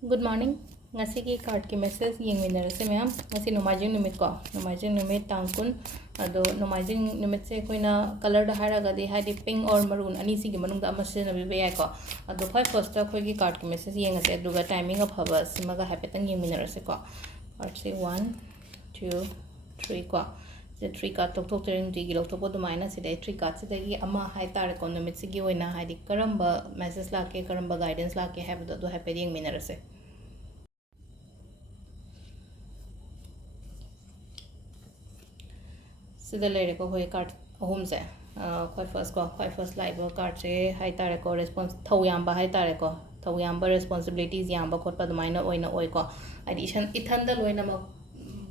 Good morning. Ngasigi card ki message yeng winner se ma'am. Ngasi nomajing numit ko. Nomajing numit tangkun. Ado nomajing numit se koina color da hara ga de hadi pink or maroon ani si gi manung da amase na bibe ya ko. Ado first ta khoi gi card ki message yeng ase aduga timing of haba simaga hapetang yeng winner se ko. Card se 1 2 3 ko. The 3 card tok tok tering di gi lok tok do minus se 3 card se gi ama hai tar ko numit se gi oina hadi karamba message la ke karamba guidance la ke have do happy yeng winner se. Sida lere ko hoi card ahum se khoi first live card se hai tare ko response thau yamba hai tare ko thau yamba responsibilities yamba khotpa dumaina oina oi ko adi ithanda loina ma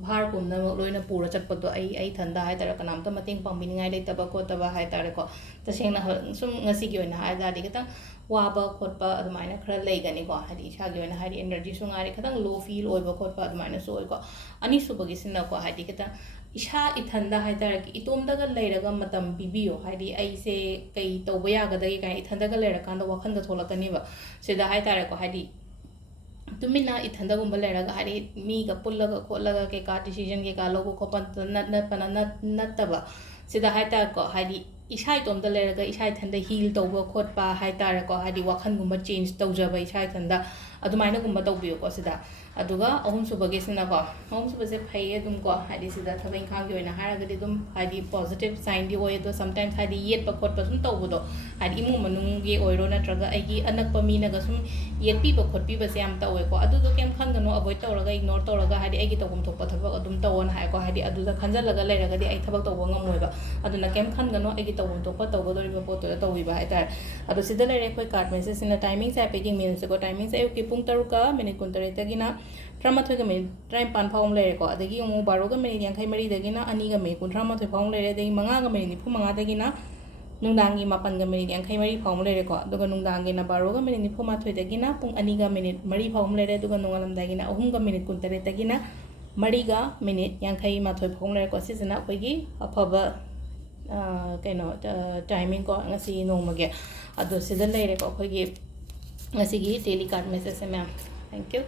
bhar kumna loina pura chakpa to ai thanda hai tare kanam ta mating pangbiningai le taba ko taba hai tare ko tasengna sum ngasi gi oina hai da di kata waba khotpa adumaina khara leigani ko hadi isha gi oina hari energy su ngari khatang low feel oiba khotpa adumaina so oi ko ani subagi sinna ko hadi kata isha ithanda hai tare ki itom daga leiraga matam bibiyo hadi ai se kai tawba yaga dagi kai ithanda ga leira kanda wakhan ga tholakani ba sida hai tare ko hadi tumina ithanda gumba leiraga hadi mi ga pullaga kholaga ke ka decision ke ka logo ko pan nat taba sida hai tare ko hadi isha itom da leiraga isha ithanda heal tawba khotpa hai tare ko hadi wakhan gumba change tawjaba isha ithanda adumaina gumba tawbiyo ko sida aduga ahum subagi sina ko ahum subase phai adum ko hadi sida thabai khang gi oina haraga di dum hadi positive sign di oi do sometimes hadi yet pa khot pa sum tawbudo hadi imu manung gi oiro na traga ai anak pa mi na ga sum yet pi ba khot pi ba se am ta oi ko adu do kem khan gano avoid tawraga ignore tawraga hadi ai gi tawum thokpa thabak adum tawon hai ko hadi adu da khanjal laga leiraga di ai thabak tawba ngamoi ba aduna kem khan gano ai gi tawum thokpa tawgo dori ba pot da tawi ba hai tar adu sida leire khoi card message sina timing sa pe gi min se ko timing sa ki pung taruka minute kun tare tagina Tramathoi minute try pan phom lere ko adagi mu baro ga minute yankai mari dagina ani ga me kun tramathoi phom lere dagi manga ga minute nifu manga dagina nungdangi mapan ga minute yankai mari phom lere ko aduga nungdangi na baro ga minute nifu mathoi dagina pung ani ga minute mari phom lere aduga nungalam dagina ahum ga minute kun tare tagina mari ga minute yankai mathoi phom lere ko sisina khoi gi afaba kaino timing ko ngasi nomage adu sida lere ko khoi gi ngasi gi daily card message ma'am thank you